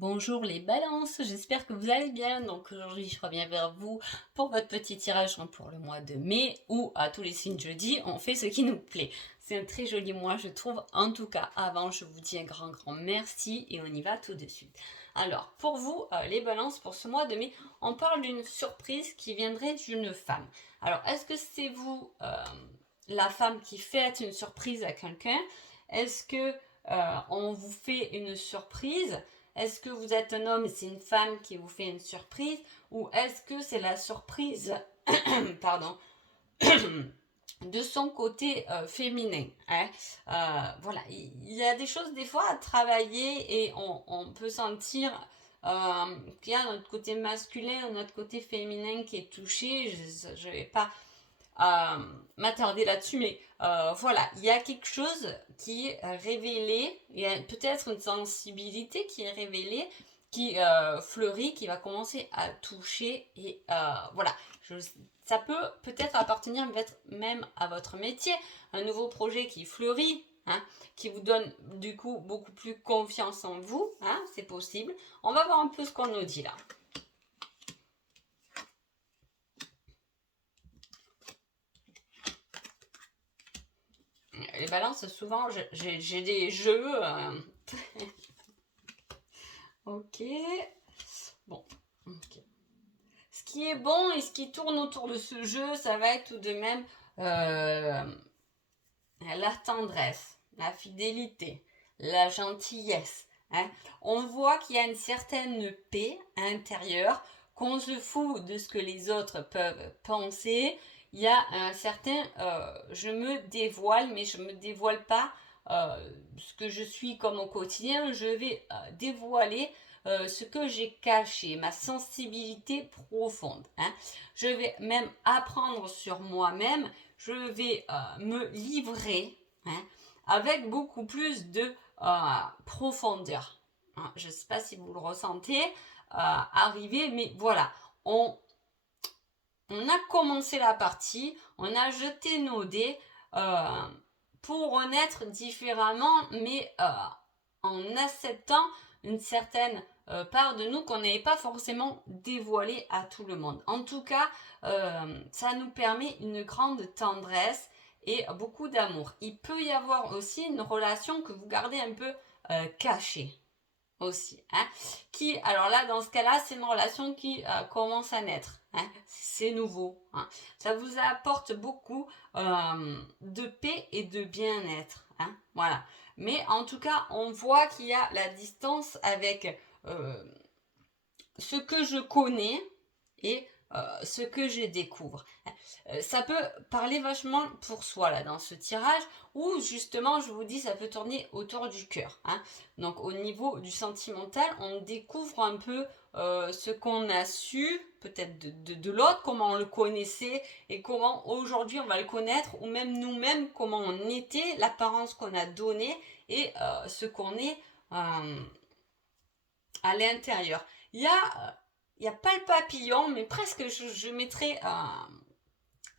Bonjour les balances, j'espère que vous allez bien. Donc aujourd'hui je reviens vers vous pour votre petit tirage pour le mois de mai où à tous les signes jeudi on fait ce qui nous plaît. C'est un très joli mois je trouve. En tout cas avant je vous dis un grand merci et on y va tout de suite. Alors pour vous les balances pour ce mois de mai on parle d'une surprise qui viendrait d'une femme. Alors est-ce que c'est vous la femme qui fait une surprise à quelqu'un? Est-ce que on vous fait une surprise? Est-ce que vous êtes un homme et c'est une femme qui vous fait une surprise? Ou est-ce que c'est la surprise pardon, de son côté féminin, hein? Voilà, il y a des choses des fois à travailler et on peut sentir qu'il y a notre côté masculin, notre côté féminin qui est touché. Je ne vais pas m'attarder là-dessus, mais voilà, il y a quelque chose qui est révélé, il y a peut-être une sensibilité qui est révélée, qui fleurit, qui va commencer à toucher, et voilà, ça peut peut-être appartenir même à votre métier, un nouveau projet qui fleurit, hein, qui vous donne du coup beaucoup plus confiance en vous, hein, c'est possible. On va voir un peu ce qu'on nous dit là. Les balances, souvent, j'ai des jeux. Ok. Bon. Ok. Ce qui est bon et ce qui tourne autour de ce jeu, ça va être tout de même la tendresse, la fidélité, la gentillesse. Hein. On voit qu'il y a une certaine paix intérieure, qu'on se fout de ce que les autres peuvent penser. Il y a un certain je me dévoile, mais je ne me dévoile pas ce que je suis comme au quotidien. Je vais dévoiler ce que j'ai caché, ma sensibilité profonde. Hein. Je vais même apprendre sur moi-même, je vais me livrer, hein, avec beaucoup plus de profondeur. Hein, je ne sais pas si vous le ressentez arriver, mais voilà, on a commencé la partie, on a jeté nos dés pour renaître différemment, mais en acceptant une certaine part de nous qu'on n'avait pas forcément dévoilée à tout le monde. En tout cas, ça nous permet une grande tendresse et beaucoup d'amour. Il peut y avoir aussi une relation que vous gardez un peu cachée aussi. Hein, qui, alors là, dans ce cas-là, c'est une relation qui commence à naître. Hein, c'est nouveau. Hein. Ça vous apporte beaucoup de paix et de bien-être. Hein, voilà. Mais en tout cas, on voit qu'il y a la distance avec ce que je connais et ce que je découvre. Ça peut parler vachement pour soi là dans ce tirage où justement je vous dis ça peut tourner autour du cœur. Hein. Donc au niveau du sentimental, on découvre un peu ce qu'on a su peut-être de l'autre, comment on le connaissait et comment aujourd'hui on va le connaître ou même nous-mêmes comment on était, l'apparence qu'on a donnée et ce qu'on est à l'intérieur. Il y a pas le papillon, mais presque je mettrais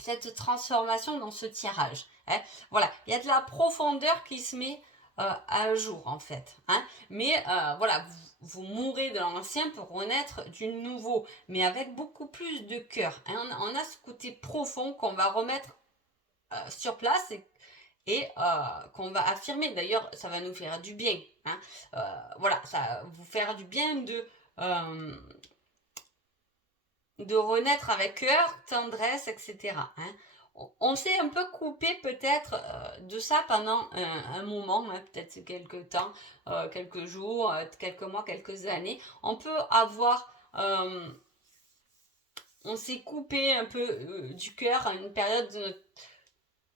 cette transformation dans ce tirage. Hein. Voilà, il y a de la profondeur qui se met à jour en fait. Hein. Mais voilà, vous mourrez de l'ancien pour renaître du nouveau, mais avec beaucoup plus de cœur. Hein. On a ce côté profond qu'on va remettre sur place et qu'on va affirmer. D'ailleurs, ça va nous faire du bien. Hein. Voilà, ça va vous faire du bien de renaître avec cœur, tendresse, etc. Hein. On s'est un peu coupé peut-être de ça pendant un moment, hein, peut-être quelques temps, quelques jours, quelques mois, quelques années. On peut avoir... on s'est coupé un peu du cœur à une période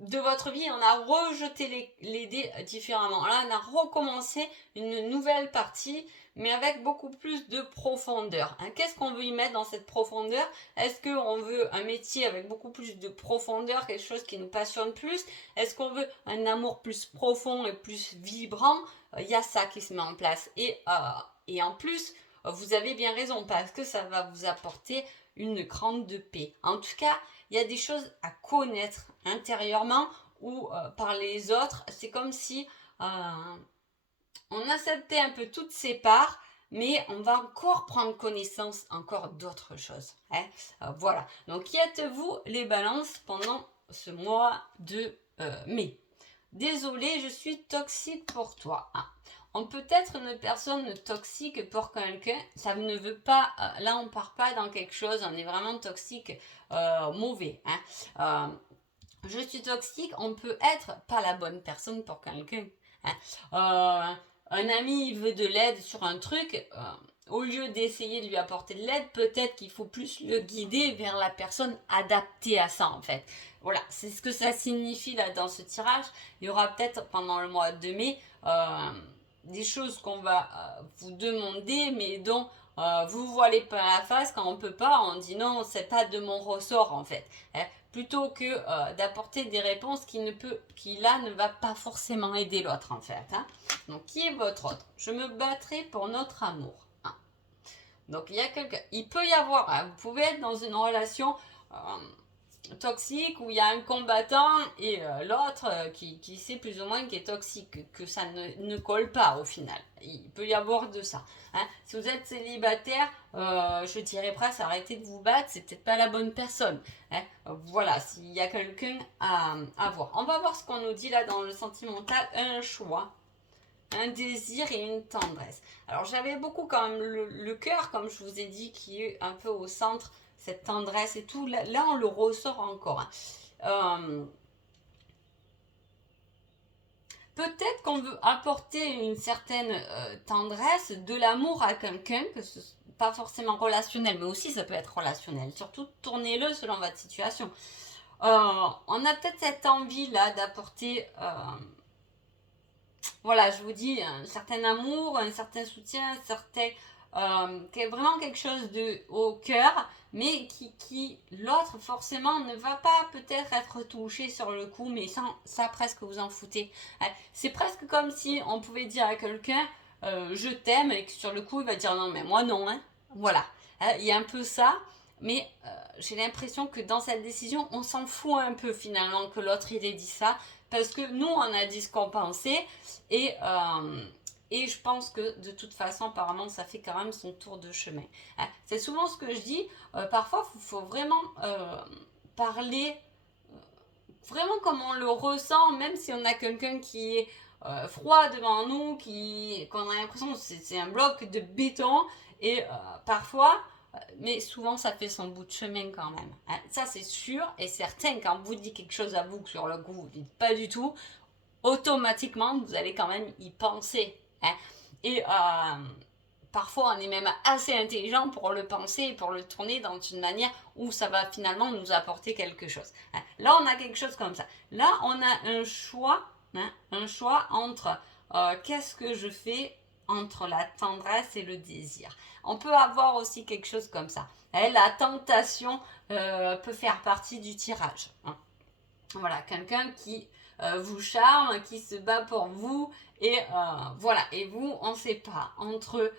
de votre vie, on a rejeté les dés différemment. Là, on a recommencé une nouvelle partie, mais avec beaucoup plus de profondeur. Hein. Qu'est-ce qu'on veut y mettre dans cette profondeur? Est-ce qu'on veut un métier avec beaucoup plus de profondeur, quelque chose qui nous passionne plus? Est-ce qu'on veut un amour plus profond et plus vibrant? Il y a ça qui se met en place. Et en plus, vous avez bien raison, parce que ça va vous apporter une grande paix. En tout cas, il y a des choses à connaître intérieurement ou par les autres. C'est comme si on acceptait un peu toutes ces parts, mais on va encore prendre connaissance encore d'autres choses. Hein. Voilà. Donc, qui êtes-vous les balances pendant ce mois de mai? Désolé, je suis toxique pour toi. Ah. On peut être une personne toxique pour quelqu'un, ça ne veut pas, là on part pas dans quelque chose, on est vraiment toxique, mauvais. Hein. Je suis toxique, on peut être pas la bonne personne pour quelqu'un. Hein. Un ami il veut de l'aide sur un truc, au lieu d'essayer de lui apporter de l'aide, peut-être qu'il faut plus le guider vers la personne adaptée à ça en fait. Voilà, c'est ce que ça signifie là dans ce tirage. Il y aura peut-être pendant le mois de mai des choses qu'on va vous demander, mais dont vous voilez pas la face quand on peut pas, on dit non, c'est pas de mon ressort en fait. Hein, plutôt que d'apporter des réponses qui là ne va pas forcément aider l'autre en fait. Hein. Donc qui est votre autre? Je me battrai pour notre amour. Hein. Donc il y a quelqu'un, il peut y avoir, hein, vous pouvez être dans une relation toxique où il y a un combattant et l'autre qui sait plus ou moins qui est toxique, que ça ne colle pas au final. Il peut y avoir de ça. Hein. Si vous êtes célibataire, je dirais presque arrêtez de vous battre, c'est peut-être pas la bonne personne. Hein. Voilà, s'il y a quelqu'un à voir. On va voir ce qu'on nous dit là dans le sentimental, un choix, un désir et une tendresse. Alors j'avais beaucoup quand même le cœur, comme je vous ai dit, qui est un peu au centre, cette tendresse et tout. Là on le ressort encore. Hein. Peut-être qu'on veut apporter une certaine tendresse, de l'amour à quelqu'un, que ce pas forcément relationnel, mais aussi ça peut être relationnel. Surtout, tournez-le selon votre situation. On a peut-être cette envie là d'apporter voilà, je vous dis, un certain amour, un certain soutien, un certain, vraiment quelque chose de au cœur, mais qui l'autre forcément ne va pas peut-être être touché sur le coup, mais ça presque vous en foutez. C'est presque comme si on pouvait dire à quelqu'un je t'aime et que sur le coup il va dire non mais moi non. Hein. Voilà, il y a un peu ça. Mais j'ai l'impression que dans cette décision, on s'en fout un peu finalement que l'autre il ait dit ça. Parce que nous, on a dit ce qu'on pensait. Et, et je pense que de toute façon, apparemment, ça fait quand même son tour de chemin. Hein. C'est souvent ce que je dis. Parfois, il faut vraiment parler vraiment comme on le ressent, même si on a quelqu'un qui est froid devant nous, qu'on a l'impression que c'est un bloc de béton. Et parfois, mais souvent ça fait son bout de chemin quand même. Hein. Ça c'est sûr et certain, quand vous dites quelque chose à vous que sur le coup vous ne dites pas du tout, automatiquement vous allez quand même y penser. Hein. Et parfois on est même assez intelligent pour le penser, pour le tourner dans une manière où ça va finalement nous apporter quelque chose. Hein. Là on a quelque chose comme ça. Là on a un choix entre qu'est-ce que je fais entre la tendresse et le désir. On peut avoir aussi quelque chose comme ça. Et la tentation peut faire partie du tirage. Hein. Voilà, quelqu'un qui vous charme, qui se bat pour vous, et voilà, et vous, on ne sait pas. Entre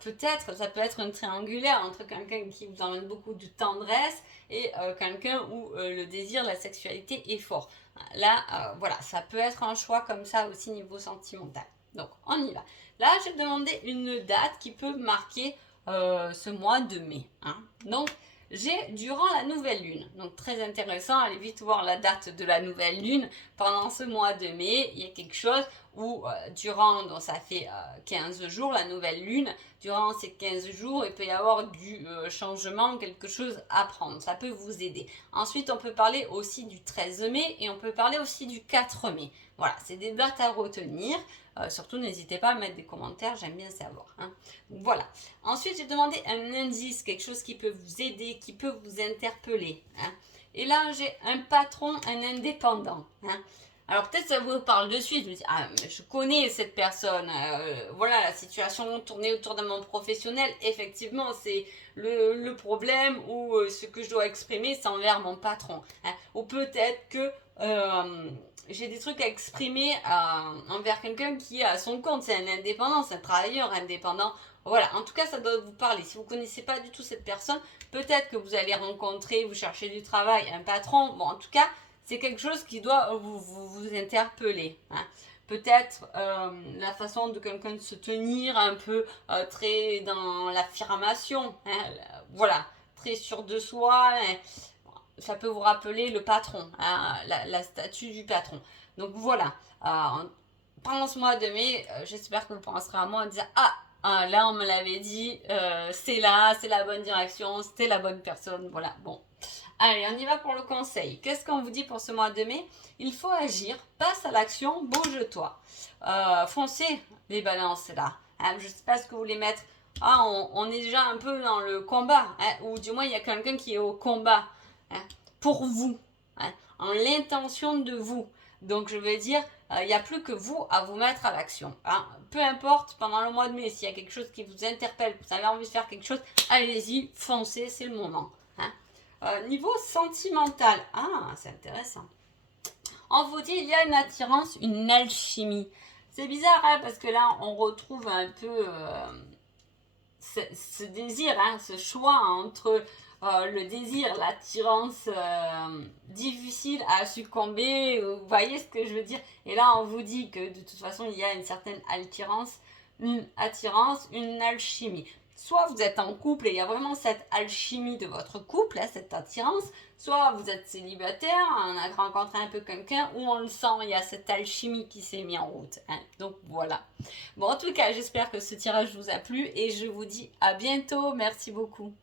peut-être, ça peut être une triangulaire entre quelqu'un qui vous emmène beaucoup de tendresse et quelqu'un où le désir, la sexualité est fort. Là, voilà, ça peut être un choix comme ça aussi niveau sentimental. Donc, on y va. Là, j'ai demandé une date qui peut marquer ce mois de mai. Hein. Donc, j'ai durant la nouvelle lune. Donc, très intéressant, allez vite voir la date de la nouvelle lune. Pendant ce mois de mai, il y a quelque chose où, donc ça fait 15 jours, la nouvelle lune, durant ces 15 jours, il peut y avoir du changement, quelque chose à prendre. Ça peut vous aider. Ensuite, on peut parler aussi du 13 mai et on peut parler aussi du 4 mai. Voilà, c'est des dates à retenir. Surtout, n'hésitez pas à mettre des commentaires, j'aime bien savoir. Hein. Donc, voilà. Ensuite, j'ai demandé un indice, quelque chose qui peut vous aider, qui peut vous interpeller. Hein. Et là, j'ai un patron, un indépendant. Hein. Alors peut-être ça vous parle de suite, je me dis, ah, je connais cette personne, voilà, la situation tournée autour d'un monde professionnel, effectivement, c'est le problème ou ce que je dois exprimer, c'est envers mon patron. Hein. Ou peut-être que j'ai des trucs à exprimer envers quelqu'un qui est à son compte, c'est un indépendant, c'est un travailleur indépendant. Voilà, en tout cas, ça doit vous parler. Si vous ne connaissez pas du tout cette personne, peut-être que vous allez rencontrer, vous cherchez du travail, un patron, bon, en tout cas, c'est quelque chose qui doit vous interpeller. Hein. peut-être la façon de quelqu'un de se tenir un peu très dans l'affirmation, hein, voilà, très sûr de soi, hein. Ça peut vous rappeler le patron, hein, la statue du patron. Donc voilà, pendant ce mois de mai, j'espère que vous penserez à moi en disant ah, là on me l'avait dit, c'est là, c'est la bonne direction, c'était la bonne personne, voilà, bon. Allez, on y va pour le conseil. Qu'est-ce qu'on vous dit pour ce mois de mai? Il faut agir, passe à l'action, bouge-toi. Foncez les balances là. Hein, je ne sais pas ce que vous voulez mettre. Ah, on est déjà un peu dans le combat, hein, ou du moins il y a quelqu'un qui est au combat, hein, pour vous, hein, en l'intention de vous. Donc je veux dire, il n'y a plus que vous à vous mettre à l'action. Hein. Peu importe, pendant le mois de mai, s'il y a quelque chose qui vous interpelle, vous avez envie de faire quelque chose, allez-y, foncez, c'est le moment. Hein. Niveau sentimental, c'est intéressant. On vous dit, il y a une attirance, une alchimie. C'est bizarre, hein, parce que là, on retrouve un peu ce désir, hein, ce choix entre le désir, l'attirance difficile à succomber. Vous voyez ce que je veux dire? Et là, on vous dit que de toute façon, il y a une certaine attirance, une alchimie. Soit vous êtes en couple et il y a vraiment cette alchimie de votre couple, hein, cette attirance, soit vous êtes célibataire, on a rencontré un peu quelqu'un où on le sent, il y a cette alchimie qui s'est mise en route. Hein. Donc voilà. Bon, en tout cas, j'espère que ce tirage vous a plu et je vous dis à bientôt. Merci beaucoup.